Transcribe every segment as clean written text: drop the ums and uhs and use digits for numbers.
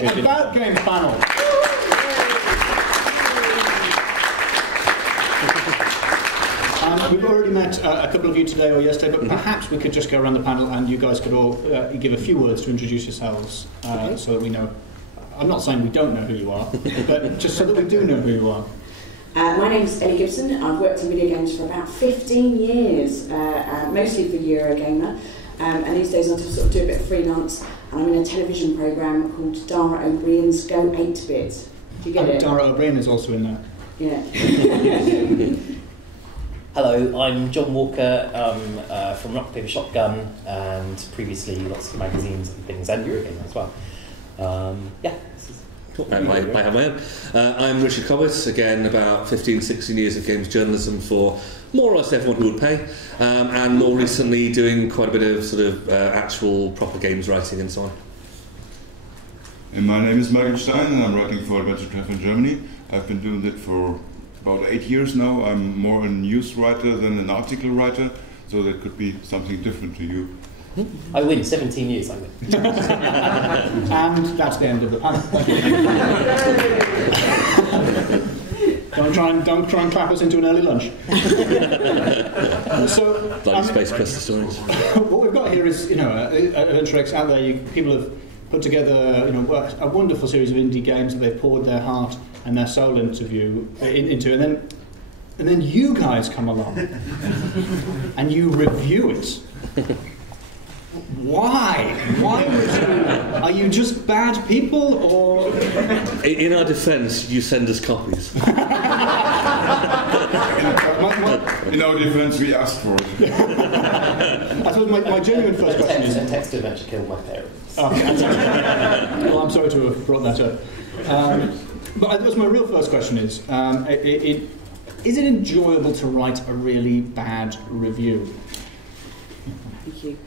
amazing About Games panel. We've already met a couple of you today or yesterday, but perhaps we could just go around the panel and you guys could all give a few words to introduce yourselves so that we know. I'm not saying we don't know who you are, but just so that we do know who you are. My name's Ellie Gibson. I've worked in video games for about 15 years, mostly for Eurogamer, and these days I sort of do a bit of freelance, and I'm in a television programme called Dara O'Brien's Go 8-Bit. Do you get it? Dara O'Brien is also in there. Yeah. Hello, I'm John Walker from Rock Paper Shotgun, and previously lots of magazines and things, and Eurogamer as well. Yeah. Cool. I have my own. I'm Richard Cobbett, again about 15, 16 years of games journalism for more or less everyone who would pay, and more recently doing quite a bit of sort of actual proper games writing and so on. And my name is Michael Stein and I'm writing for adventure-treff in Germany. I've been doing it for about 8 years now. I'm more a news writer than an article writer, so that could be something different to you. I win, 17 years I win. And that's the end of the panel. Don't try and clap us into an early lunch. So, like Space Quest stories. What we've got here is, AdventureX out there. People have put together, a wonderful series of indie games that they've poured their heart and their soul into, and then you guys come along and you review it. Why? Why would you? Are you just bad people, or? In our defence, you send us copies. In our defence, we asked for it. I suppose my genuine first question is... A text adventure killed my parents. Well, I'm sorry to have brought that up. But I suppose my real first question is it enjoyable to write a really bad review? Thank you.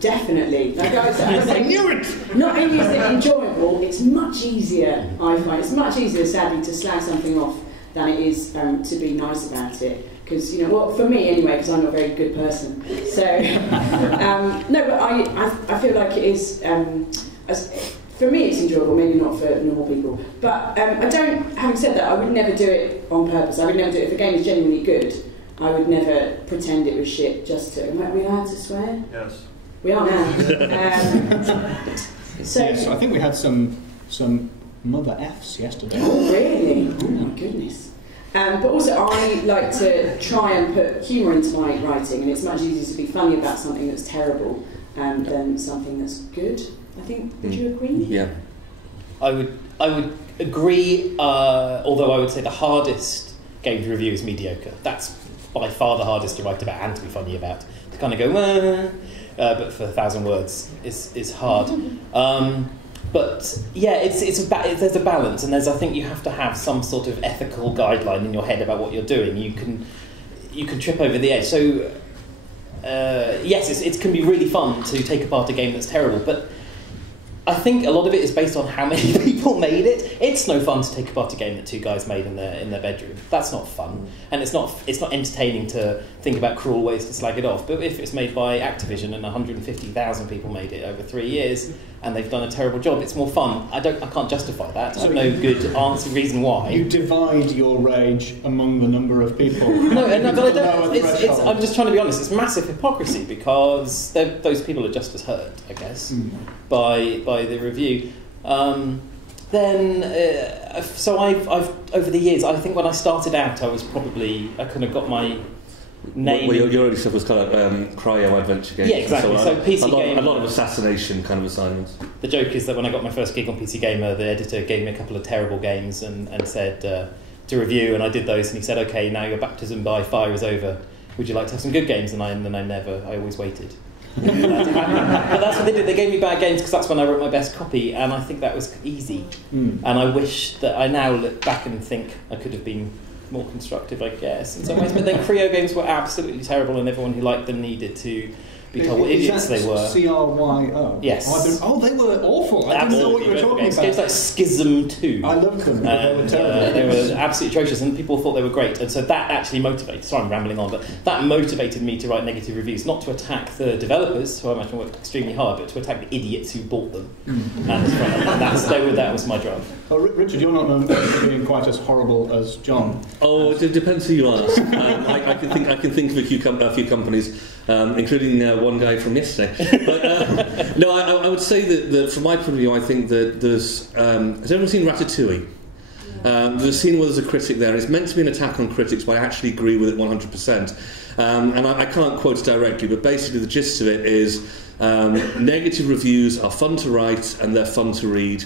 Definitely. Like I knew it! Not only is it enjoyable, it's much easier, I find. It's much easier, sadly, to slag something off than it is to be nice about it. Because, for me anyway, because I'm not a very good person. So, no, but I feel like it is, for me it's enjoyable, maybe not for normal people. But having said that, I would never do it on purpose. I would never do it if the game is genuinely good. I would never pretend it was shit just to... Are we allowed to swear? Yes. We are now. Yes, I think we had some mother Fs yesterday. Oh, really? Oh, my goodness. But also, I like to try and put humour into my writing, and it's much easier to be funny about something that's terrible than something that's good. I think. Would you agree? Yeah. I would agree. Although I would say the hardest game to review is mediocre. That's by far the hardest to write about and to be funny about. To kind of go, but for 1,000 words is hard. But yeah, there's a balance, and I think you have to have some sort of ethical guideline in your head about what you're doing. You can trip over the edge. So yes, it can be really fun to take apart a game that's terrible, but I think a lot of it is based on how many people made it. It's no fun to take apart a game that two guys made in their bedroom. That's not fun, and it's not entertaining to think about cruel ways to slag it off. But if it's made by Activision and 150,000 people made it over 3 years and they've done a terrible job, it's more fun. I can't justify that. I have no good reason why. You divide your rage among the number of people. No, but I don't. I'm just trying to be honest. It's massive hypocrisy because those people are just as hurt, I guess, by the review. So I've over the years, I think when I started out, I kind of got my name. Well, your early stuff was kind of cryo adventure games. Yeah, exactly. So PC Gamer. A lot of assassination kind of assignments. The joke is that when I got my first gig on PC Gamer, the editor gave me a couple of terrible games and said to review, and I did those, and he said, "Okay, now your baptism by fire is over. Would you like to have some good games?" And I always waited. But that's what they did. They gave me bad games because that's when I wrote my best copy, and I think that was easy. And I wish that I now look back and think I could have been more constructive, I guess, in some ways. But then Creo games were absolutely terrible, and everyone who liked them needed to be told what idiots they were. CRYO? Yes. They were awful. I didn't know what you were talking about. Games like Schism 2. I loved them. They were terrible. They were absolutely atrocious, and people thought they were great. And so that actually motivated. Sorry, I'm rambling on, but that motivated me to write negative reviews, not to attack the developers, who I imagine worked extremely hard, but to attack the idiots who bought them. And that was my drive. Oh, Richard, you're not known for being quite as horrible as John. Oh, it depends who you ask. I can think of a few companies, including one guy from yesterday. But no, I would say that from my point of view, I think that there's. Has everyone seen Ratatouille? There's a scene where there's a critic there. It's meant to be an attack on critics, but I actually agree with it 100%. And I can't quote it directly, but basically the gist of it is negative reviews are fun to write and they're fun to read,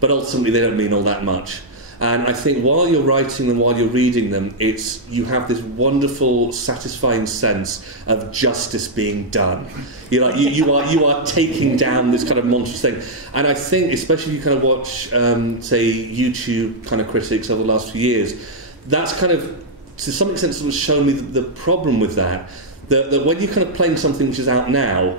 but ultimately they don't mean all that much. And I think while you're writing them, while you're reading them, you have this wonderful, satisfying sense of justice being done. You are taking down this kind of monstrous thing. And I think, especially if you kind of watch, say, YouTube kind of critics over the last few years, that's kind of, to some extent, sort of shown me the problem with that. That when you're kind of playing something which is out now,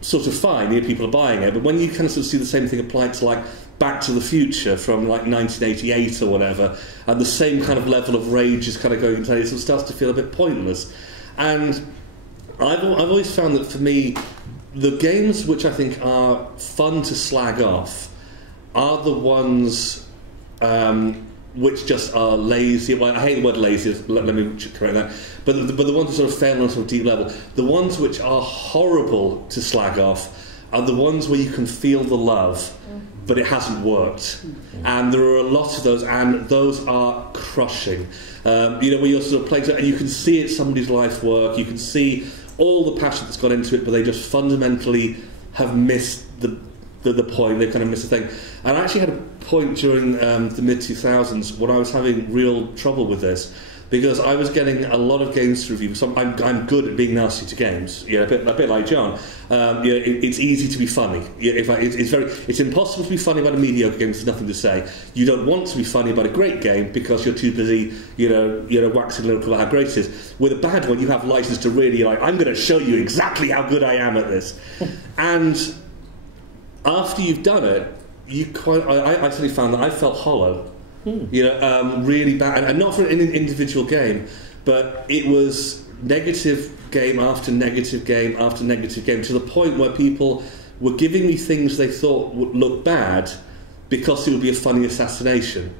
sort of fine, people are buying it, but when you kind of sort of see the same thing applied to like Back to the Future from like 1988 or whatever, and the same kind of level of rage is kind of going into it, it starts to feel a bit pointless. And I've always found that for me, the games which I think are fun to slag off are the ones which just are lazy. Well, I hate the word lazy, let me correct that. But the ones that sort of fail on a sort of deep level, the ones which are horrible to slag off are the ones where you can feel the love, but it hasn't worked. And there are a lot of those, and those are crushing. Where you're sort of playing, and you can see it's somebody's life work, you can see all the passion that's gone into it, but they just fundamentally have missed the point, they've kind of missed the thing. And I actually had a point during the mid-2000s when I was having real trouble with this, because I was getting a lot of games to review. So I'm good at being nasty to games, a bit like John. It's easy to be funny. It's impossible to be funny about a mediocre game. There's nothing to say. You don't want to be funny about a great game because you're too busy, waxing lyrical about how great it is. With a bad one, you have license to really I'm going to show you exactly how good I am at this. And after you've done it, I actually found that I felt hollow. Really bad, and not for an individual game, but it was negative game after negative game after negative game, to the point where people were giving me things they thought would look bad because it would be a funny assassination.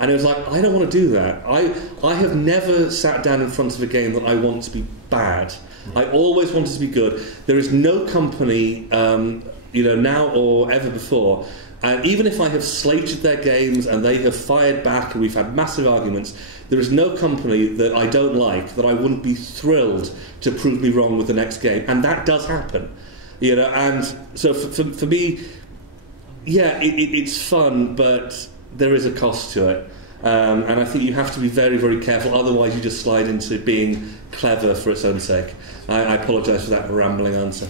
And it was like, I don't want to do that. I have never sat down in front of a game that I want to be bad. I always want it to be good. There is no company, now or ever before. And even if I have slated their games and they have fired back and we've had massive arguments, there is no company that I don't like that I wouldn't be thrilled to prove me wrong with the next game. And that does happen. And so for me, it's fun, but there is a cost to it. And I think you have to be very, very careful, otherwise you just slide into being clever for its own sake. I apologise for that rambling answer.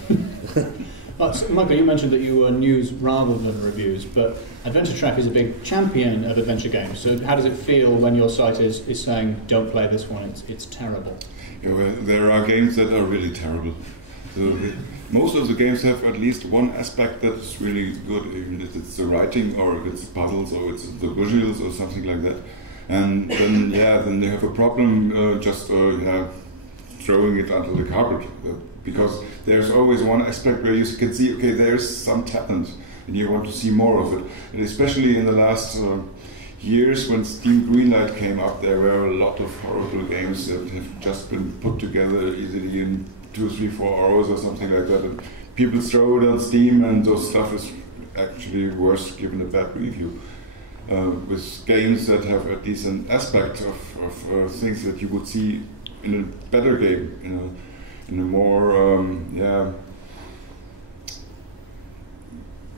So Michael, you mentioned that you were news rather than reviews, but AdventureTreff is a big champion of adventure games. So how does it feel when your site is saying, don't play this one, it's terrible? There are games that are really terrible. So most of the games have at least one aspect that's really good, even if it's the writing or if it's puzzles or it's the visuals or something like that. And then they have a problem throwing it under the carpet. Because there's always one aspect where you can see, okay, there's some talent, and you want to see more of it. And especially in the last years, when Steam Greenlight came up, there were a lot of horrible games that have just been put together easily in 2, 3, 4 hours or something like that. And people throw it on Steam, and those stuff is actually worse given a bad review. With games that have a decent aspect of things that you would see in a better game, in a more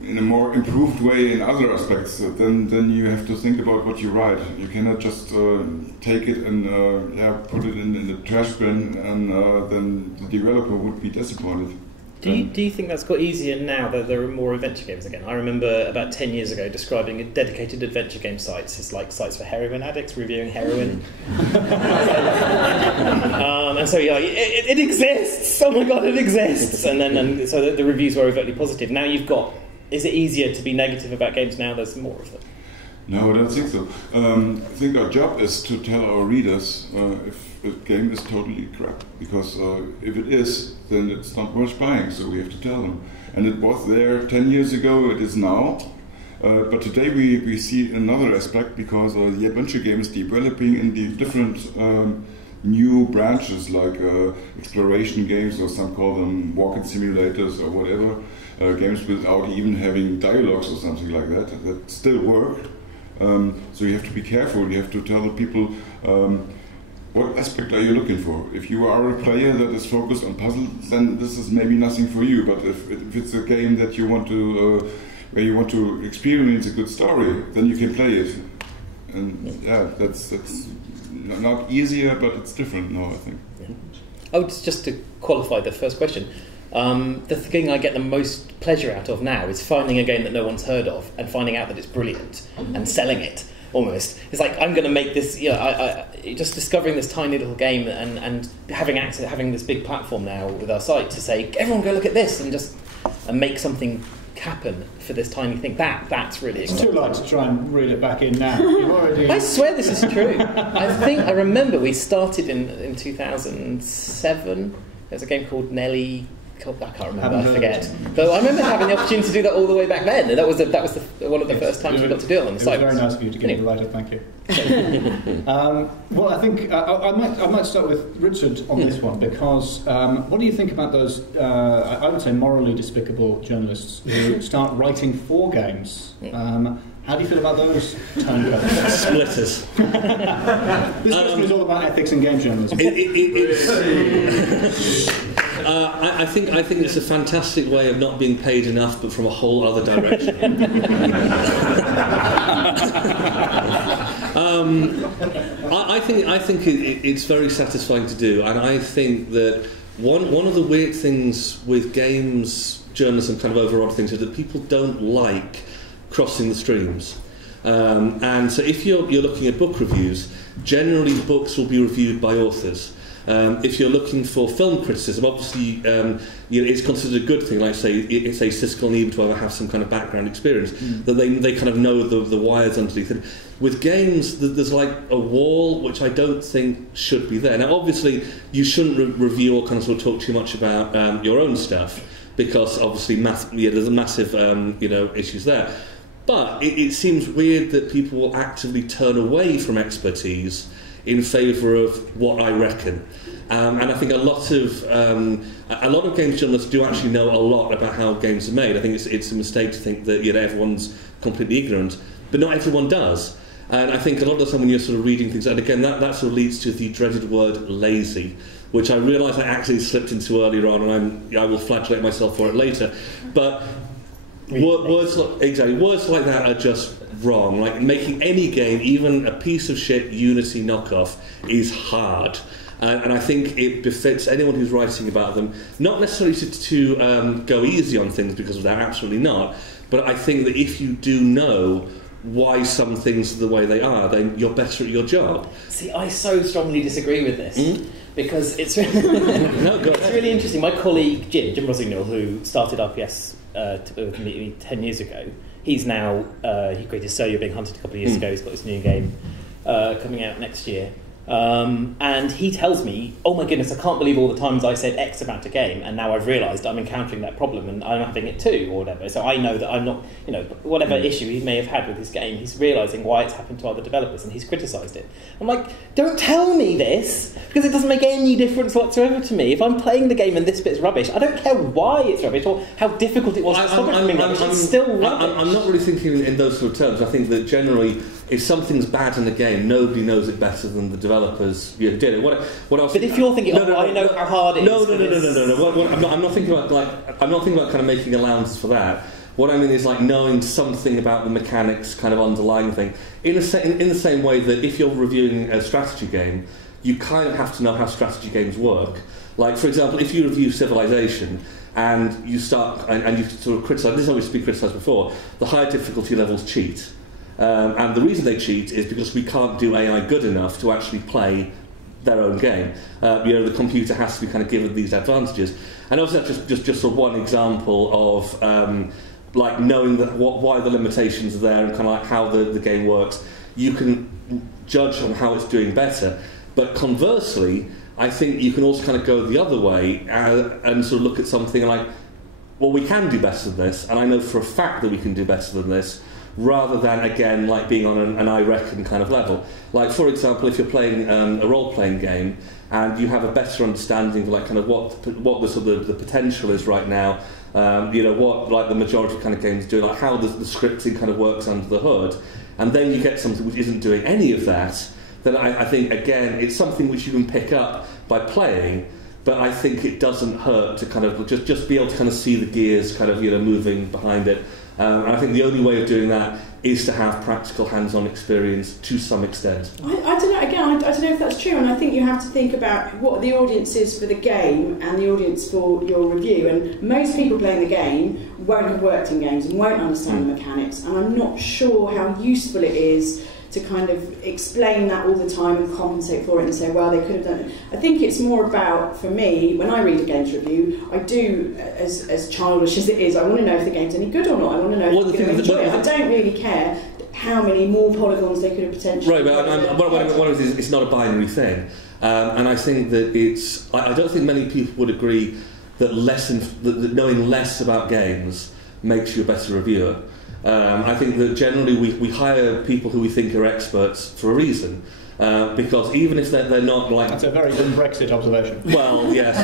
in a more improved way in other aspects, then you have to think about what you write. You cannot just take it and put it in the trash bin, and then the developer would be disappointed. Do you think that's got easier now that there are more adventure games again? I remember about 10 years ago describing dedicated adventure game sites as like sites for heroin addicts reviewing heroin. And so you're like, it exists! Oh my god, it exists! And so the reviews were overtly positive. Now you've got, is it easier to be negative about games now there's more of them? No, I don't think so. I think our job is to tell our readers if a game is totally crap, because if it is, then it's not worth buying, so we have to tell them. And it was there 10 years ago, it is now. But today we see another aspect, because the adventure game is developing in the different new branches, like exploration games, or some call them walking simulators or whatever, games without even having dialogues or something like that still work. So you have to be careful, you have to tell the people what aspect are you looking for. If you are a player that is focused on puzzles, then this is maybe nothing for you, but if it's a game that you want to, where you want to experience a good story, then you can play it. And yeah, that's not easier, but it's different now, I think. Yeah. Oh, just to qualify the first question, the thing I get the most pleasure out of now is finding a game that no one's heard of and finding out that it's brilliant and selling it. Almost, it's like I'm going to make this. You know, I just discovering this tiny little game and having this big platform now with our site to say everyone go look at this and make something happen for this tiny thing. That's really exciting. It's too late to try and reel it back in now. I swear this is true. I remember we started in 2007. There's a game called Nelly. I can't remember. I forget. But I remember having the opportunity to do that all the way back then. And that was one of the first times we got to do it on the site. It was very nice of you to get it right up. Thank you. Well, I think I might start with Richard on this one, because what do you think about those? I would say morally despicable journalists who start writing for games. How do you feel about those splitters? This question is all about ethics in game journalism. I think it's a fantastic way of not being paid enough, but from a whole other direction. I think it's very satisfying to do, and I think that one of the weird things with games journalism, kind of overall things, is that people don't like crossing the streams. And so if you're looking at book reviews, generally books will be reviewed by authors. If you're looking for film criticism, obviously it's considered a good thing, like say it's a Siskel and Ebert to ever have some kind of background experience, that they kind of know the wires underneath it. With games, there's like a wall which I don't think should be there. Now obviously you shouldn't review or kind of sort of talk too much about your own stuff, because obviously there's a massive issues there. But it seems weird that people will actively turn away from expertise in favour of what I reckon. And I think a lot of games journalists do actually know a lot about how games are made. I think it's a mistake to think that everyone's completely ignorant, but not everyone does. And I think a lot of the time when you're sort of reading things, and again that sort of leads to the dreaded word lazy, which I realise I actually slipped into earlier on, and I will flagellate myself for it later. But words like that are just wrong. Like making any game, even a piece of shit Unity knockoff, is hard. And I think it befits anyone who's writing about them, not necessarily to go easy on things because of that, absolutely not, but I think that if you do know why some things are the way they are, then you're better at your job. See, I so strongly disagree with this, because it's it's really interesting. My colleague Jim Rosignol, who started RPS with me 10 years ago, he's now, he created So You're Being Hunted a couple of years ago. He's got this new game coming out next year. And he tells me, oh my goodness, I can't believe all the times I said X about a game, and now I've realised I'm encountering that problem and I'm having it too, or whatever. So I know that I'm not, whatever issue he may have had with his game, he's realising why it's happened to other developers, and he's criticised it. I'm like, don't tell me this, because it doesn't make any difference whatsoever to me. If I'm playing the game and this bit's rubbish, I don't care why it's rubbish or how difficult it was to stop it from being rubbish. It's still rubbish. I'm not really thinking in those sort of terms. I think that generally, if something's bad in the game, nobody knows it better than the developers who did it. What else? But if you're thinking, I know how hard it is. No. I'm not thinking about kind of making allowances for that. What I mean is like knowing something about the mechanics, kind of underlying thing. In the same way that if you're reviewing a strategy game, you kind of have to know how strategy games work. Like, for example, if you review Civilization, and you start, and you sort of criticise, this has always been criticised before, the higher difficulty levels cheat. And the reason they cheat is because we can't do AI good enough to actually play their own game. The computer has to be kind of given these advantages. And obviously that's just sort of one example of like knowing that why the limitations are there and kind of like how the game works. You can judge on how it's doing better. But conversely, I think you can also kind of go the other way and sort of look at something like, well, we can do better than this, and I know for a fact that we can do better than this, rather than, again, like being on an I reckon kind of level. Like, for example, if you're playing a role-playing game and you have a better understanding of like kind of what the sort of the potential is right now, what like the majority of kind of games do, like how the scripting kind of works under the hood, and then you get something which isn't doing any of that, then I think, again, it's something which you can pick up by playing, but I think it doesn't hurt to kind of just be able to kind of see the gears kind of, moving behind it. And I think the only way of doing that is to have practical hands-on experience to some extent. I don't know, again, I don't know if that's true, and I think you have to think about what the audience is for the game and the audience for your review, and most people playing the game won't have worked in games and won't understand the mechanics, and I'm not sure how useful it is to kind of explain that all the time and compensate for it and say, well, they could have done it. I think it's more about, for me, when I read a games review, I do, as childish as it is, I want to know if the game's any good or not. I want to know if they're going to enjoy it. I don't really care how many more polygons they could have potentially... Right, but one of these, it's not a binary thing. And I think that it's... I don't think many people would agree that that knowing less about games makes you a better reviewer. I think that generally we hire people who we think are experts for a reason, because even if they're not like... That's a very un-Brexit observation. Well, yes.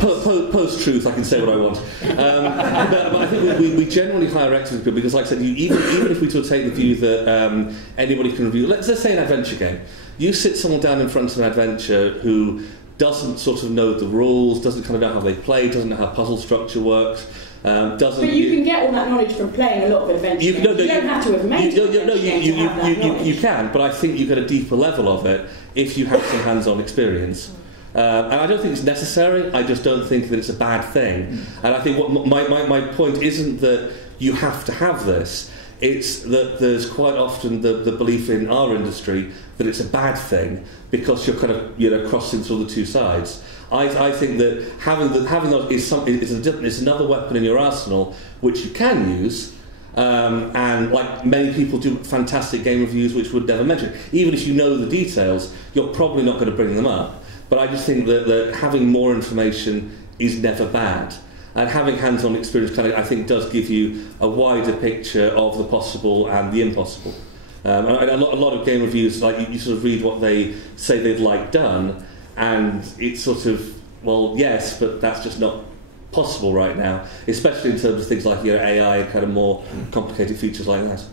Post-truth, I can say what I want. But I think we generally hire experts because, like I said, even if we sort of take the view that anybody can review... Let's say an adventure game. You sit someone down in front of an adventure who doesn't sort of know the rules, doesn't kind of know how they play, doesn't know how puzzle structure works... but you can get all that knowledge from playing a lot of adventure games. You don't have to have made it. You can, but I think you get a deeper level of it if you have some hands-on experience. And I don't think it's necessary, I just don't think that it's a bad thing. And I think what my point isn't that you have to have this, it's that there's quite often the belief in our industry that it's a bad thing because you're kind of crossing through the two sides. I think that having those is another weapon in your arsenal which you can use, and like many people do fantastic game reviews which would never mention. Even if you know the details, you're probably not going to bring them up. But I just think that having more information is never bad. And having hands-on experience kind of, I think, does give you a wider picture of the possible and the impossible. And a lot of game reviews, like you sort of read what they say they'd like done, and it's sort of, well, yes, but that's just not possible right now, especially in terms of things like AI and kind of more complicated features like that.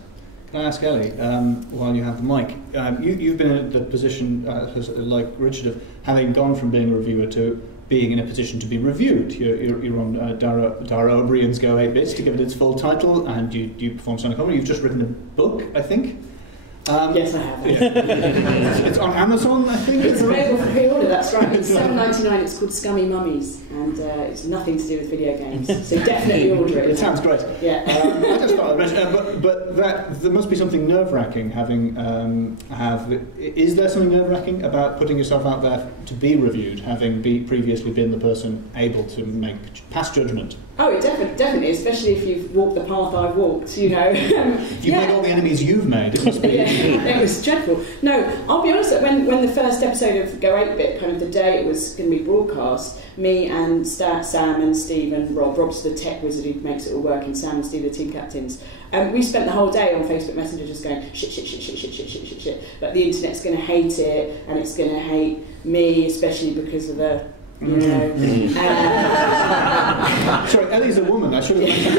Can I ask Ellie, while you have the mic, you've been in the position, like Richard, of having gone from being a reviewer to being in a position to be reviewed. You're on Dara O'Brien's Go 8 Bits, to give it its full title, and you perform stand-up comedy. You've just written a book, I think. Yes, I have. It's on Amazon, I think. It's available for pre-order, that's right. It's $7.99. It's called Scummy Mummies, and it's nothing to do with video games. So definitely order it. It sounds great. Yeah. I just thought I'd mention, but there must be something nerve-wracking is there something nerve-wracking about putting yourself out there to be reviewed, having previously been the person able to pass judgment? Oh, it definitely, especially if you've walked the path I've walked, You've made all the enemies you've made, it must be. Yeah, it was dreadful. No, I'll be honest, when the first episode of Go 8-Bit, kind of the day it was going to be broadcast, me and Sam and Steve and Rob's the tech wizard who makes it all work, and Sam and Steve the team captains, we spent the whole day on Facebook Messenger just going, shit, like the internet's going to hate it, and it's going to hate me, especially because of the... Sorry, Ellie's a woman. I should have mentioned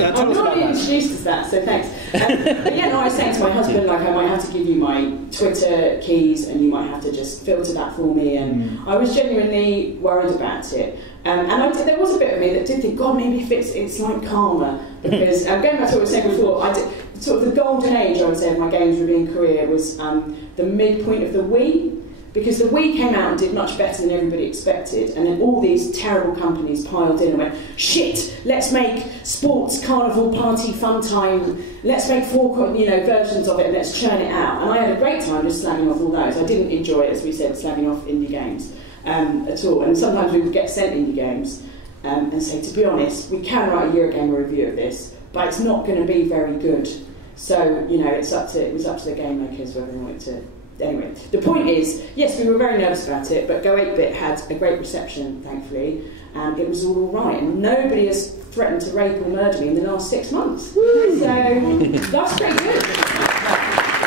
that. I'm not introduced as that, so thanks. But yeah, no, I was saying to my husband, like, I might have to give you my Twitter keys, and you might have to just filter that for me. And I was genuinely worried about it. And there was a bit of me that did think, God, maybe if it's like karma, because going back to what I was saying before, sort of the golden age, I would say, of my games reviewing career was the midpoint of the Wii. Because the Wii came out and did much better than everybody expected, and then all these terrible companies piled in and went, shit, let's make sports, carnival, party, fun time, let's make 4 versions of it and let's churn it out. And I had a great time just slagging off all those. I didn't enjoy it, as we said, slagging off indie games at all. And sometimes we would get sent indie games and say, to be honest, we can write a Eurogamer review of this, but it's not going to be very good. So, it was up to the game makers whether they wanted to. Anyway, the point is, yes, we were very nervous about it, but Go 8-Bit had a great reception, thankfully, and it was all right. And nobody has threatened to rape or murder me in the last 6 months. Woo! So that's pretty good.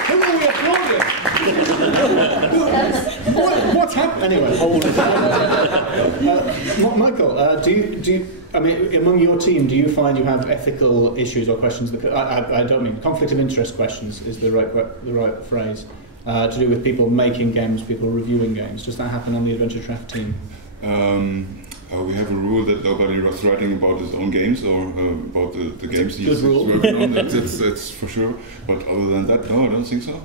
Who are we applauding? What's happened? Anyway, Michael, do you? I mean, among your team, do you find you have ethical issues or questions? I don't mean conflict of interest questions is the right phrase. To do with people making games, people reviewing games. Does that happen on the AdventureTreff team? We have a rule that nobody was writing about his own games or about the games he's working on. That's for sure. But other than that, no, I don't think so.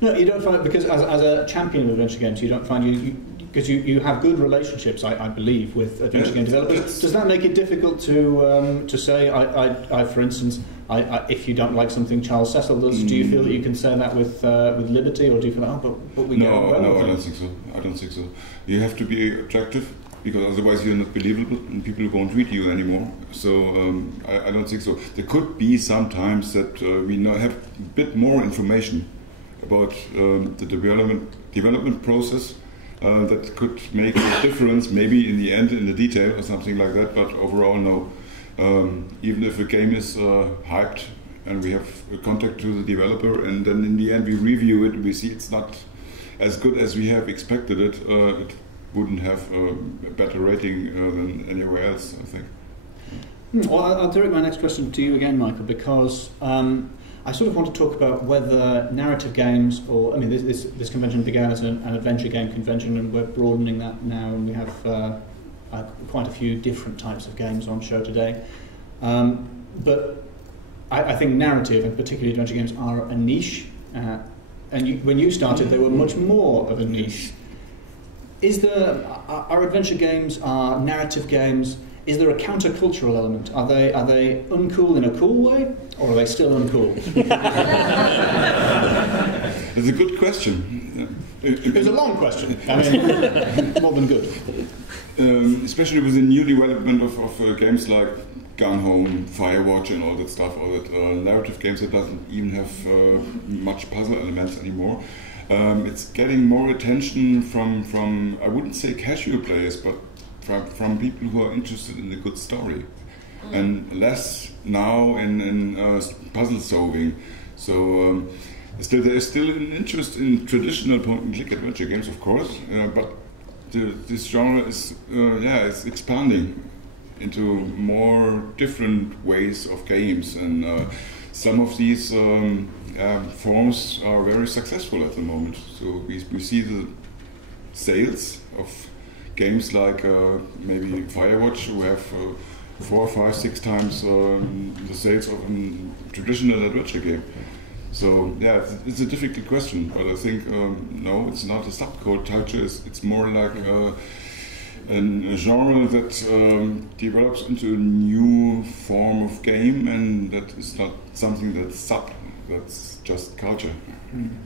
No, you don't find, because as a champion of adventure games, you don't find because you have good relationships, I believe, with adventure game developers. Does that make it difficult to say, I for instance, if you don't like something Charles Cecil does, do you feel that you can say that with liberty, or do you feel like, but we get well? No, I don't think so. I don't think so. You have to be attractive, because otherwise you're not believable and people won't read you anymore. So I don't think so. There could be sometimes that we have a bit more information about the development process that could make a difference, maybe in the end, in the detail or something like that, but overall, no. Even if a game is hyped and we have a contact to the developer, and then in the end we review it and we see it's not as good as we have expected it, it wouldn't have a better rating than anywhere else, I think. Well, I'll direct my next question to you again, Michael, because I sort of want to talk about whether narrative games, or, I mean, this convention began as an adventure game convention, and we're broadening that now, and we have quite a few different types of games on show today. But I think narrative, and particularly adventure games, are a niche. And when you started, they were much more of a niche. Are adventure games, are narrative games, is there a countercultural element? Are they uncool in a cool way, or are they still uncool? It's a good question. It was a long question. I mean, more than good. Especially with the new development of games like Gun Home, Firewatch, and all that stuff, all that narrative games that doesn't even have much puzzle elements anymore. It's getting more attention from I wouldn't say casual players, but from people who are interested in a good story, and less now in puzzle solving. So there is still an interest in traditional point-and-click adventure games, of course, but this genre is it's expanding into more different ways of games, and some of these forms are very successful at the moment. So we see the sales of games like maybe Firewatch, who have 4, 5, 6 times the sales of a traditional adventure game. So yeah, it's a difficult question, but I think no, it's not a subculture. It's more like a genre that develops into a new form of game, and that is not something that's just culture.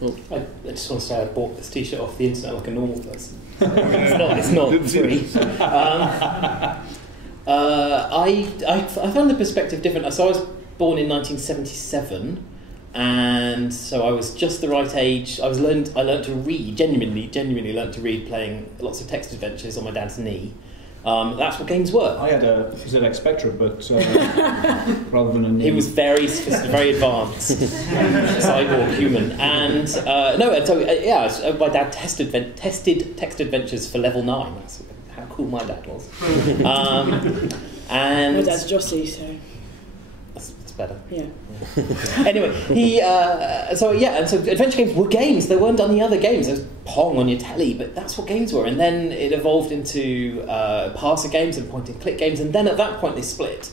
Well, I just want to say I bought this T-shirt off the internet like a normal person. It's not free. I found the perspective different. So I was born in 1977, and so I was just the right age. I learned to read, genuinely learned to read, playing lots of text adventures on my dad's knee. That's what games were. I had a ZX Spectrum, but rather than a knee. He was very advanced, cyborg human, and my dad tested text adventures for level 9. That's how cool my dad was. And my dad's Jossie, so that's better. Yeah. Anyway, and so adventure games were games. There weren't any other games. There was Pong on your telly, but that's what games were. And then it evolved into parser games and point-and-click games, and then at that point they split.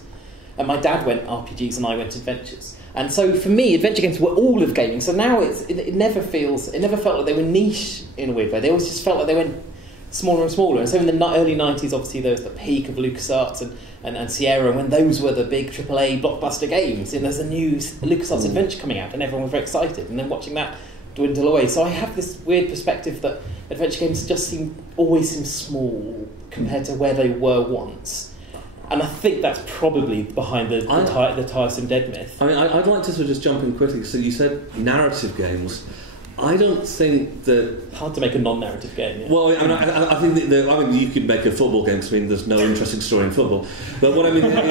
And my dad went RPGs and I went adventures. And so for me, adventure games were all of gaming. So now it never felt like they were niche in a weird way. They always just felt like they went smaller and smaller. And so in the early 90s, obviously, there was the peak of LucasArts and Sierra, when those were the big AAA blockbuster games. And there's a new LucasArts adventure coming out, and everyone was very excited. And then watching that dwindle away. So I have this weird perspective that adventure games just always seem small compared to where they were once. And I think that's probably behind the tiresome dead myth. I mean, I'd like to sort of just jump in quickly. So you said narrative games. I don't think that... Hard to make a non-narrative game, yeah. Well, I think you could make a football game, because there's no interesting story in football. But what I mean is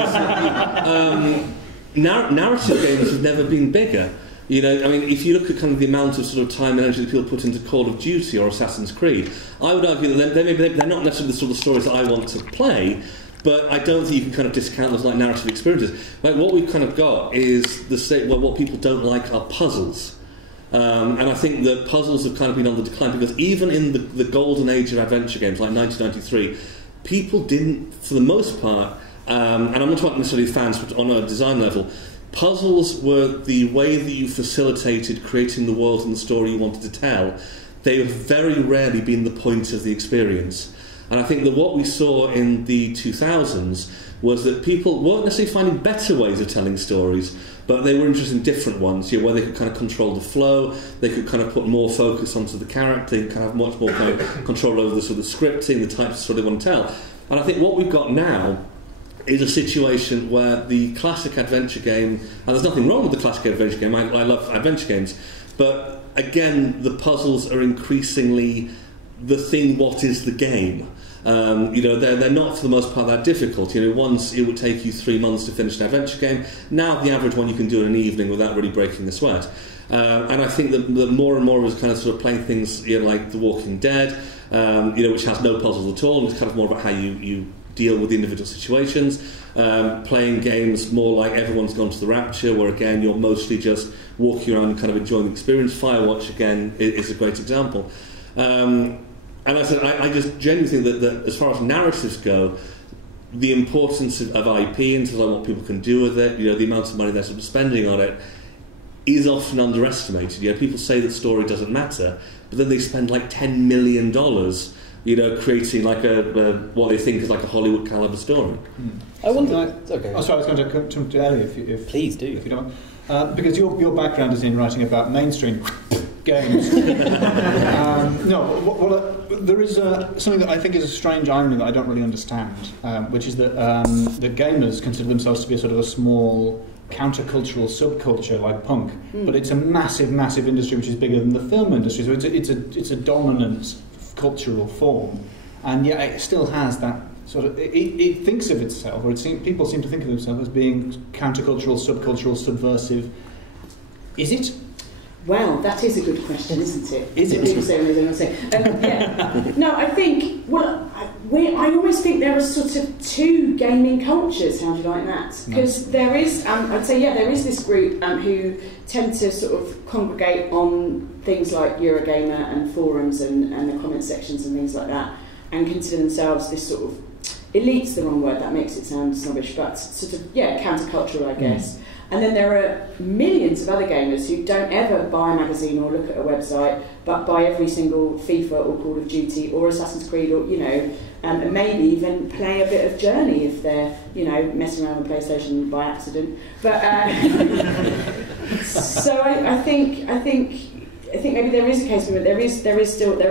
narrative games have never been bigger. You know, I mean, if you look at kind of the amount of sort of time and energy that people put into Call of Duty or Assassin's Creed, I would argue that they're not necessarily the sort of stories that I want to play, but I don't think you can kind of discount those like narrative experiences. Like, what we've kind of got is what people don't like are puzzles. And I think that puzzles have kind of been on the decline, because even in the golden age of adventure games, like 1993, people didn't, for the most part, and I'm not talking necessarily fans, but on a design level, puzzles were the way that you facilitated creating the world and the story you wanted to tell. They have very rarely been the point of the experience. And I think that what we saw in the 2000s was that people weren't necessarily finding better ways of telling stories, but they were interested in different ones, where they could kind of control the flow, they could kind of put more focus onto the character, and kind of have much more kind of control over the sort of scripting, the types of story they want to tell. And I think what we've got now is a situation where the classic adventure game, and there's nothing wrong with the classic adventure game, I love adventure games, but again, the puzzles are increasingly the thing, what is the game? They're not for the most part that difficult. Once it would take you 3 months to finish an adventure game. Now the average one you can do in an evening without really breaking the sweat. And I think that more and more of us kind of sort of playing things like The Walking Dead, which has no puzzles at all, and it's kind of more about how you deal with the individual situations. Playing games more like Everyone's Gone to the Rapture, where again you're mostly just walking around and kind of enjoying the experience. Firewatch again is a great example. And I just genuinely think that as far as narratives go, the importance of IP and sort of what people can do with it, the amount of money they're sort of spending on it, is often underestimated. People say that story doesn't matter, but then they spend like $10 million, creating like what they think is like a Hollywood caliber story. I wonder. Okay. Oh, sorry, I was going to come to Ellie, if please do, if you don't mind. Because your background is in writing about mainstream games. There is something that I think is a strange irony that I don't really understand, which is that the gamers consider themselves to be a sort of a small countercultural subculture like punk, but it's a massive, massive industry which is bigger than the film industry. So it's a dominant cultural form, and yet it still has that sort of. It thinks of itself, or people seem to think of themselves as being countercultural, subcultural, subversive. Is it? Well, that is a good question, isn't it? Is it? No, I think, I almost think there are sort of two gaming cultures, how do you like that? Because there is, I'd say, there is this group who tend to sort of congregate on things like Eurogamer and forums and the comment sections and things like that, and consider themselves this sort of, elite's the wrong word, that makes it sound snobbish, but sort of, countercultural, I guess. And then there are millions of other gamers who don't ever buy a magazine or look at a website, but buy every single FIFA or Call of Duty or Assassin's Creed, or and maybe even play a bit of Journey if they're messing around with PlayStation by accident. But so I think maybe there is a case where there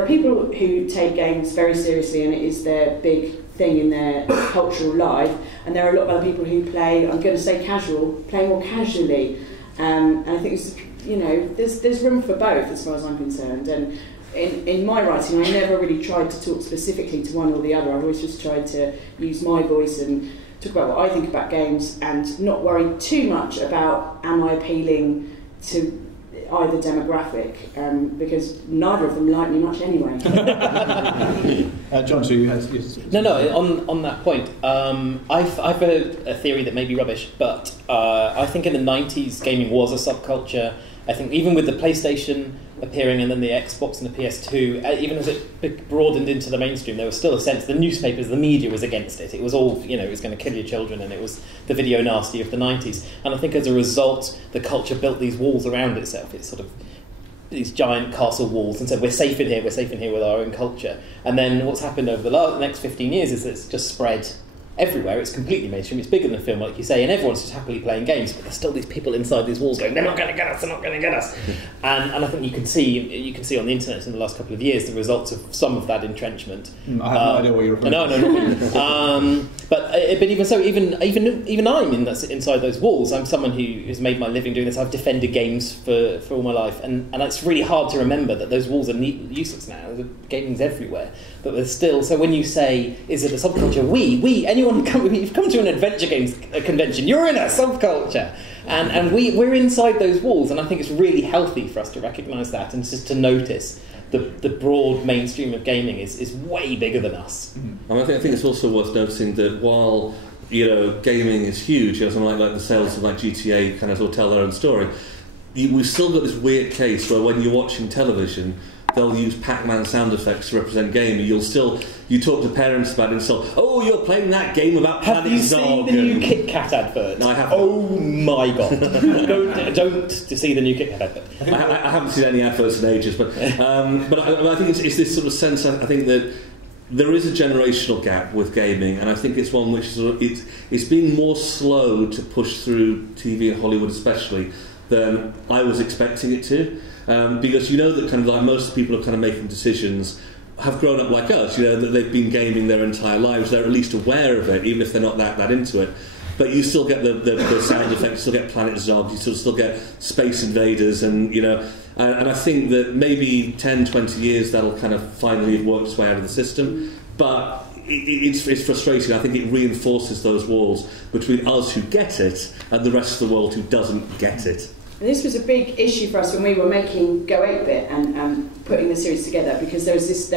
are people who take games very seriously, and it is their big thing in their cultural life, and there are a lot of other people who play, I'm going to say casual, play more casually, and I think there's room for both as far as I'm concerned. And in my writing, I never really tried to talk specifically to one or the other. I've always just tried to use my voice and talk about what I think about games, and not worry too much about am I appealing to either demographic, because neither of them like me much anyway. John, so you had... On that point, I've heard a theory that may be rubbish, but I think in the 90s gaming was a subculture, I think even with the PlayStation appearing and then the Xbox and the PS2, even as it broadened into the mainstream, there was still a sense the newspapers, the media was against it. It was all, it was going to kill your children, and it was the video nasty of the 90s. And I think as a result, the culture built these walls around itself. It's sort of these giant castle walls and said, we're safe in here with our own culture. And then what's happened over the next 15 years is that it's just spread everywhere. It's completely mainstream. It's bigger than film, like you say, and everyone's just happily playing games, but there's still these people inside these walls going, they're not going to get us, they're not going to get us. And I think you can see on the internet in the last couple of years the results of some of that entrenchment. I have no idea what you're referring to. No. But even so, even I'm inside those walls. I'm someone who has made my living doing this. I've defended games for all my life, and it's really hard to remember that those walls are useless now. The gaming's everywhere, but there's still. So when you say, is it a subculture? Anyone you've come to an adventure games convention, you're in a subculture, and we're inside those walls, and I think it's really healthy for us to recognise that and just to notice the broad mainstream of gaming is way bigger than us. And I think it's also worth noticing that while gaming is huge, something like the sales of GTA kind of sort of tell their own story, we've still got this weird case where when you're watching television, they'll use Pac-Man sound effects to represent gaming. You talk to parents about it and so, oh, you're playing that game about Planet Zog. Have you seen the new Kit Kat advert? No, I haven't. Oh my god! don't see the new Kit Kat advert. I haven't seen any adverts in ages, but I think it's this sort of sense. I think that there is a generational gap with gaming, and I think it's one which it's been more slow to push through TV and Hollywood, especially, than I was expecting it to. Because that kind of like most people are kind of making decisions have grown up like us, that they've been gaming their entire lives, they're at least aware of it, even if they're not that into it. But you still get the sound effects, you still get Planet Zog, you still get Space Invaders, and I think that maybe 10, 20 years that'll kind of finally have worked its way out of the system. But it's frustrating. I think it reinforces those walls between us who get it and the rest of the world who doesn't get it. And this was a big issue for us when we were making Go 8-Bit and putting the series together, because there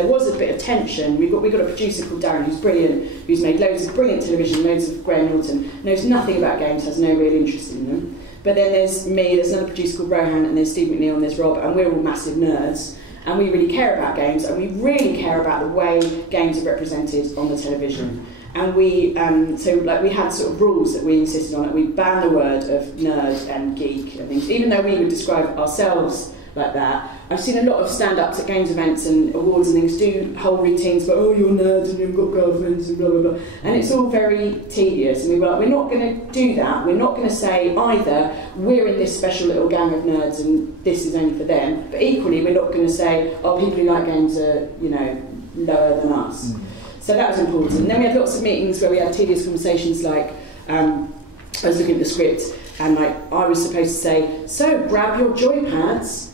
was a bit of tension. We got a producer called Darren, who's brilliant, who's made loads of brilliant television, loads of Graham Norton, knows nothing about games, has no real interest in them. But then there's me, there's another producer called Rohan, and there's Steve McNeil, and there's Rob, and we're all massive nerds. And we really care about games, and we really care about the way games are represented on the television. And we had sort of rules that we insisted on. That we banned the word of nerd and geek and things, even though we would describe ourselves like that. I've seen a lot of stand-ups at games events and awards and things do whole routines about, oh, you're nerds and you've got girlfriends and blah, blah, blah. And it's all very tedious. And we were like, we're not going to do that. We're not going to say either we're in this special little gang of nerds and this is only for them. But equally, we're not going to say, oh, people who like games are, lower than us. So that was important. And then we had lots of meetings where we had tedious conversations like, I was looking at the script and I was supposed to say, so grab your joypads.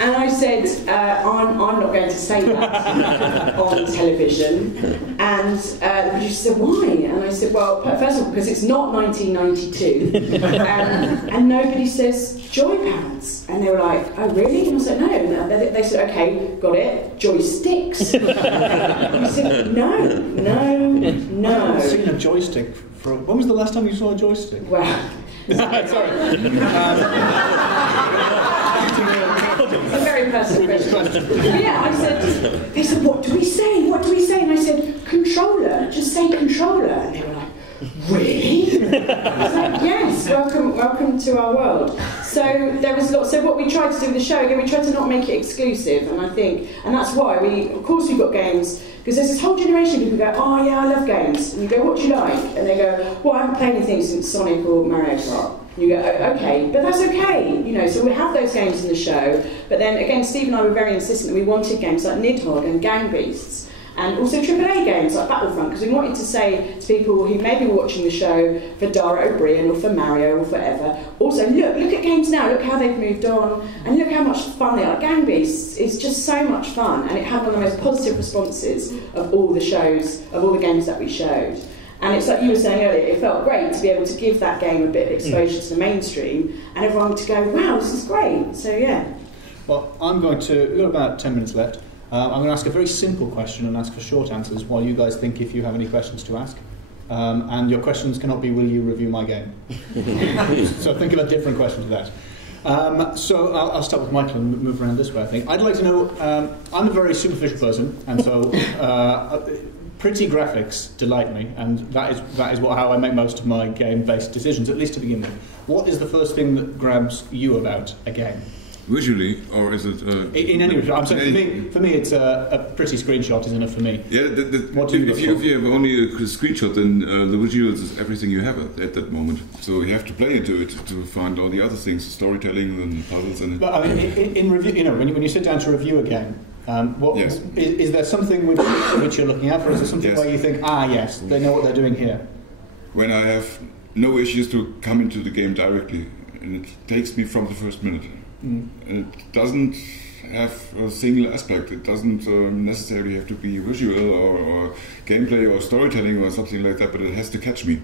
And I said, I'm not going to say that on television. And the producer said, why? And I said, well, first of all, because it's not 1992. And nobody says joypads. And they were like, oh, really? And I said, no. And they said, okay, got it, joysticks. And I said, no. I haven't seen a joystick. When was the last time you saw a joystick? Well... Sorry. It's a very personal question. Yeah, I said, they said, what do we say? What do we say? And I said, controller, just say controller. And they were like, really? I was like, yes, welcome to our world. So there was lots. So what we tried to do with the show, again, we tried to not make it exclusive, and that's why of course we've got games, because there's this whole generation of people who go, oh yeah, I love games. And you go, what do you like? And they go, well, I haven't played anything since Sonic or Mario Kart. And you go, okay, but that's okay, so we have those games in the show, but then again, Steve and I were very insistent that we wanted games like Nidhogg and Gang Beasts, and also AAA games like Battlefront, because we wanted to say to people who maybe were watching the show for Dara O'Brien or for Mario or forever, also look at games now, look how they've moved on, and look how much fun they are. Gang Beasts is just so much fun, and it had one of the most positive responses of all the shows, of all the games that we showed. And it's like you were saying earlier, it felt great to be able to give that game a bit of exposure to the mainstream, and everyone to go, wow, this is great. So yeah. Well, we've got about 10 minutes left. I'm going to ask a very simple question and ask for short answers while you guys think if you have any questions to ask. and your questions cannot be, will you review my game? So think of a different question to that. So I'll start with Michael and move around this way, I think. I'd like to know, I'm a very superficial person, and so pretty graphics delight me, and that is how I make most of my game-based decisions, at least to begin with. What is the first thing that grabs you about a game? Visually, or is it... in any way, I'm saying for me it's a pretty screenshot is enough for me. Yeah, if you have only a screenshot, then the visuals is everything you have at that moment. So you have to play into it to find all the other things, storytelling and puzzles. And but I mean, in review, you know, when you sit down to review a game, yes. is there something which you're looking at, or is there something yes. where you think, yes, they know what they're doing here? When I have no issues to come into the game directly, and it takes me from the first minute. And it doesn't have a single aspect. It doesn't necessarily have to be visual or gameplay or storytelling or something like that, but it has to catch me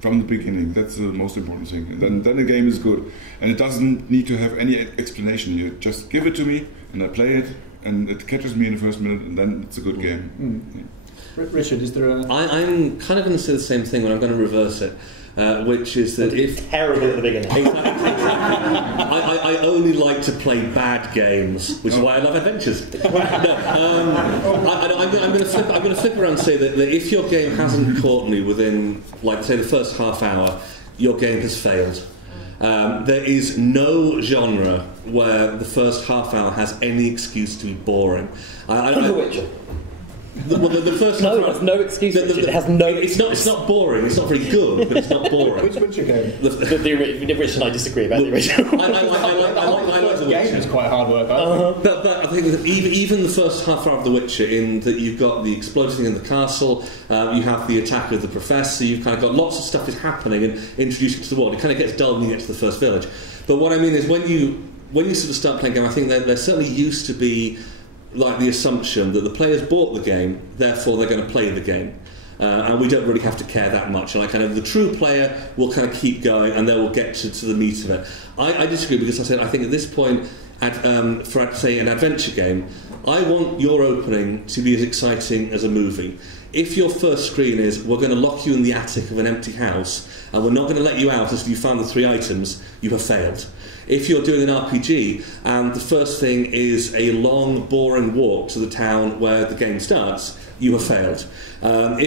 from the beginning. That's the most important thing. And then the game is good. And it doesn't need to have any explanation. You just give it to me, and I play it, and it catches me in the first minute, and then it's a good game. Richard, is there a... I'm kind of going to say the same thing, but I'm going to reverse it. Which is that if terrible at the beginning, I only like to play bad games, which is why I love adventures. I'm going to flip around and say that if your game hasn't caught me within, like, say, the first half hour, your game has failed. There is no genre where the first half hour has any excuse to be boring. The Witcher. The first there's no excuse. It has no. It's not boring. It's not very good, but it's not boring. Which Witcher game? The Richard and I disagree about the original. I like the Witcher. Game is quite hard work. But I think that even the first half hour of The Witcher, in that you've got the exploding in the castle, you have the attack of the professor, you've kind of got lots of stuff is happening and introducing to the world. It kind of gets dull when you get to the first village. But what I mean is when you sort of start playing a game, I think there certainly used to be like the assumption that the players bought the game, therefore they're going to play the game. And we don't really have to care that much. And kind of the true player will kind of keep going, and they will get to the meat of it. I disagree, because I think at this point, for say an adventure game, I want your opening to be as exciting as a movie. If your first screen is, we're going to lock you in the attic of an empty house, and we're not going to let you out until you found the 3 items, you have failed. If you're doing an RPG and the first thing is a long, boring walk to the town where the game starts, you have failed. Even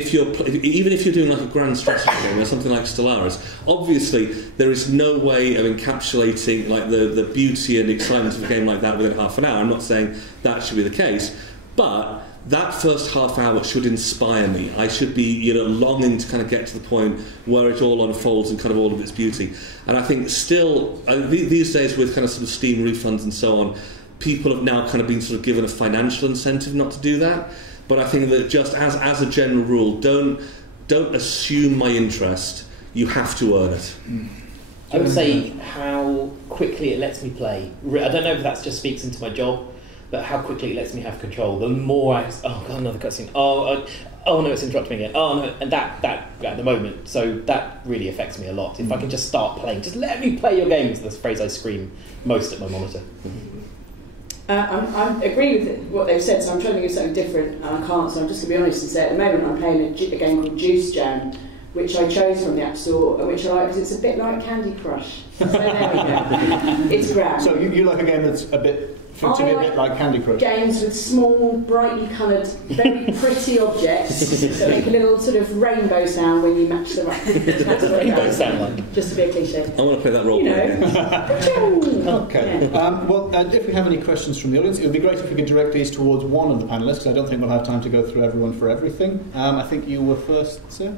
if you're doing like a grand strategy game or something like Stellaris, obviously there is no way of encapsulating like the beauty and excitement of a game like that within half an hour. I'm not saying that should be the case, but that first half hour should inspire me. I should be, longing to kind of get to the point where it all unfolds in kind of all of its beauty. And I think still, these days with kind of sort of Steam refunds and so on, people have now kind of been sort of given a financial incentive not to do that. But I think that just as a general rule, don't assume my interest. You have to earn it. I would say how quickly it lets me play. I don't know if that just speaks into my job, but how quickly it lets me have control. The more another cutscene. Oh no, it's interrupting me again. Oh no, and that at the moment. So that really affects me a lot. If I can just start playing, just let me play your games. That's the phrase I scream most at my monitor. I agree with what they've said, so I'm trying to think of something different, and I can't, so I'm just going to be honest and say at the moment I'm playing a game called Juice Jam, which I chose from the App Store, which I like because it's a bit like Candy Crush. So there we go. It's grand. So you like a game that's a bit like Candy Crush? Games with small, brightly coloured, very pretty objects that make a little sort of rainbow sound when you match them up. That's what rainbow sound like. Just to be a cliche. I want to play that role. Okay. Yeah. If we have any questions from the audience, it would be great if we could direct these towards one of the panellists, because I don't think we'll have time to go through everyone for everything. I think you were first, sir?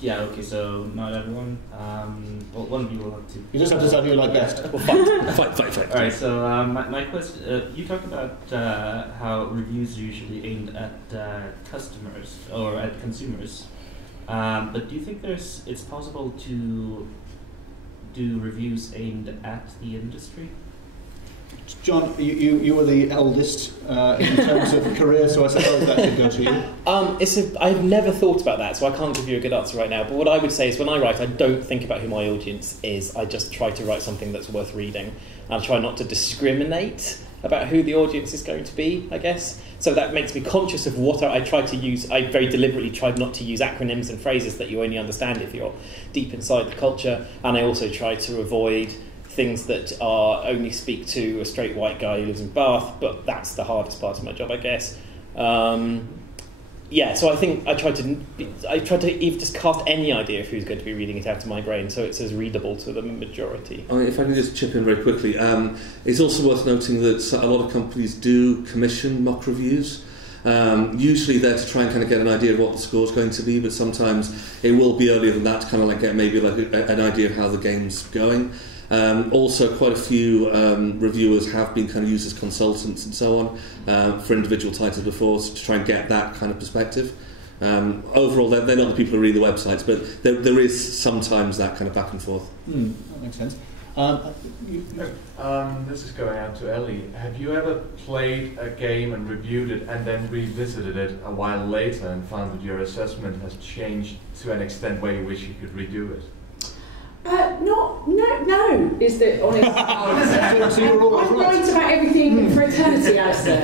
Yeah, okay, so not everyone. Well, one of you will have to. You just have to decide who you like best. Fight. Alright, so my question, you talked about how reviews are usually aimed at customers or at consumers. But do you think it's possible to do reviews aimed at the industry? John, you were the eldest in terms of career, so I suppose that should go to you. I've never thought about that, so I can't give you a good answer right now. But what I would say is when I write, I don't think about who my audience is. I just try to write something that's worth reading. And I try not to discriminate about who the audience is going to be, I guess. So that makes me conscious of what I try to use. I very deliberately tried not to use acronyms and phrases that you only understand if you're deep inside the culture. And I also try to avoid things that only speak to a straight white guy who lives in Bath, but that's the hardest part of my job, I guess. So I think I try to even just cast any idea of who's going to be reading it out of my brain, so it's as readable to the majority. If I can just chip in very quickly, it's also worth noting that a lot of companies do commission mock reviews. Usually they're to try and kind of get an idea of what the score's going to be, but sometimes it will be earlier than that to kind of like get maybe like an idea of how the game's going. Also, quite a few reviewers have been kind of used as consultants and so on for individual titles before, to try and get that kind of perspective. Overall, they're not the people who read the websites, but there is sometimes that kind of back and forth. That makes sense. This is going out to Ellie. Have you ever played a game and reviewed it and then revisited it a while later and found that your assessment has changed to an extent where you wish you could redo it? No, is the honest answer. I'm right about everything for eternity, Alistair.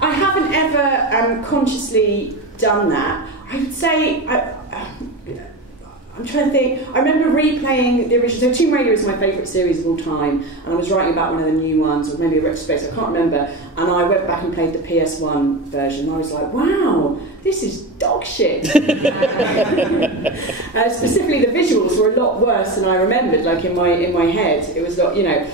I haven't ever consciously done that. I would say, I'm trying to think, I remember replaying the original, so Tomb Raider is my favourite series of all time, and I was writing about one of the new ones, or maybe a retrospective, I can't remember, and I went back and played the PS1 version, and I was like, wow, this is dog shit. Specifically the visuals were a lot worse than I remembered, like in my head, it was a lot, you know.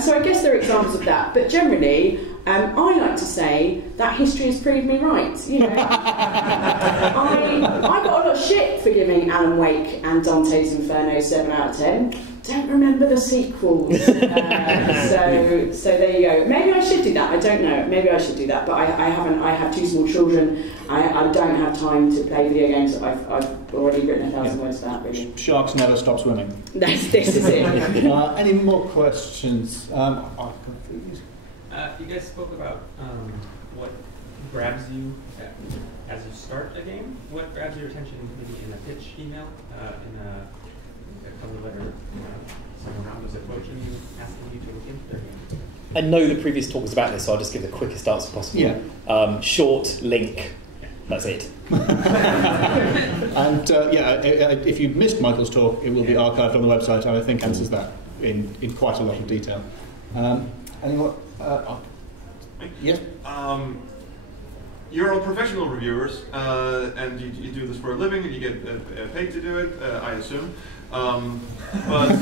So I guess there are examples of that, but generally, I like to say that history has proved me right. You know, I got a lot of shit for giving Alan Wake and Dante's Inferno 7 out of 10. Don't remember the sequels. So there you go. Maybe I should do that. I don't know. Maybe I should do that. But I haven't. I have 2 small children. I don't have time to play video games that I've already written 1,000 words about. Really. Sharks never stop swimming. This is it. Any more questions? You guys spoke about what grabs you as you start a game. What grabs your attention maybe in a pitch email, in a cover letter, someone was approaching you, asking you to look into their game? I know the previous talk was about this, so I'll just give the quickest answer possible. Yeah. Short, link, that's it. And if you missed Michael's talk, it will be archived on the website, and I think answers that in quite a lot of detail. Anyone? Yes? You're all professional reviewers, and you do this for a living, and you get paid to do it, I assume. But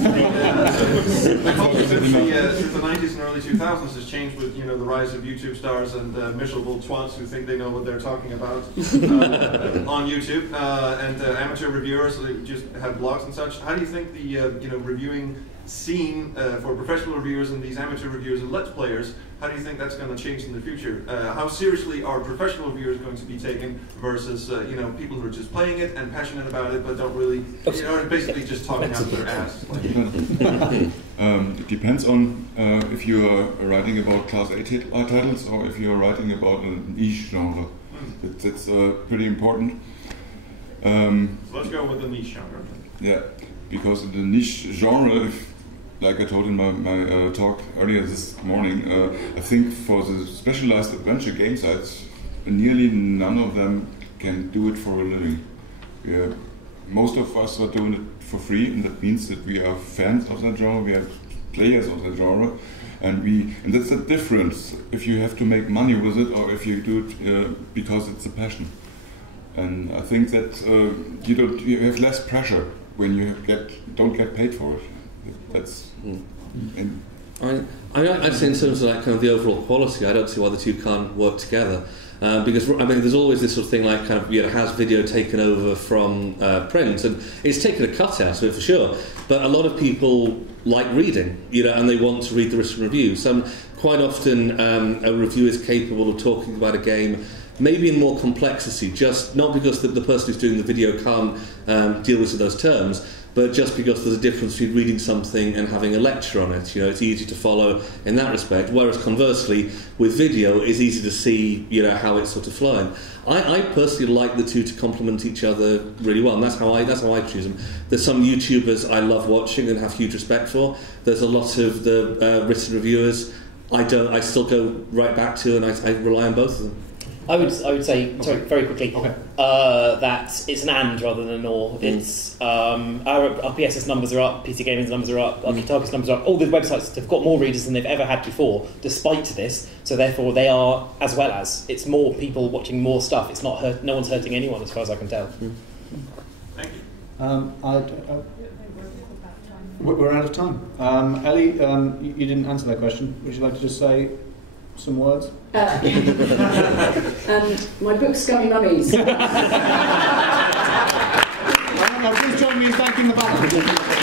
the culture since the 90s and early 2000s has changed with the rise of YouTube stars and miserable twats who think they know what they're talking about on YouTube, and amateur reviewers who just have blogs and such. How do you think the reviewing scene for professional reviewers and these amateur reviewers and let's players, how do you think that's going to change in the future? How seriously are professional reviewers going to be taken versus people who are just playing it and passionate about it but don't really, basically just talking out their ass? It depends on if you are writing about Class A titles or if you are writing about a niche genre. That's pretty important. So let's go with the niche genre. Yeah, because in the niche genre, like I told in my talk earlier this morning, I think for the specialized adventure game sites, nearly none of them can do it for a living. Most of us are doing it for free, and that means that we are fans of that genre, we are players of that genre, and that's the difference if you have to make money with it or if you do it because it's a passion. And I think that you have less pressure when you don't get paid for it. That's. I'd say in terms of that kind of the overall quality, I don't see why the two can't work together. Because there's always this sort of thing like has video taken over from print, and it's taken a cut out of it for sure. But a lot of people like reading, and they want to read the written review. Quite often a review is capable of talking about a game maybe in more complexity, just not because the person who's doing the video can't deal with those terms, but just because there's a difference between reading something and having a lecture on it. It's easy to follow in that respect, whereas conversely, with video, it's easy to see how it's sort of flowing. I personally like the two to complement each other really well, and that's how I choose them. There's some YouTubers I love watching and have huge respect for. There's a lot of the written reviewers I still go right back to, and I rely on both of them. I would say, sorry, very quickly, that it's an and rather than an or. It's our PSS numbers are up, PC Gaming's numbers are up, our Kotaku's numbers are up. All the websites have got more readers than they've ever had before, despite this. So therefore, they are as well as it's more people watching more stuff. It's not no one's hurting anyone, as far as I can tell. Thank you. We're out of time. Ellie, you didn't answer that question. Would you like to just say some words? My book, Scummy Mummies. Please join me in thanking the panel.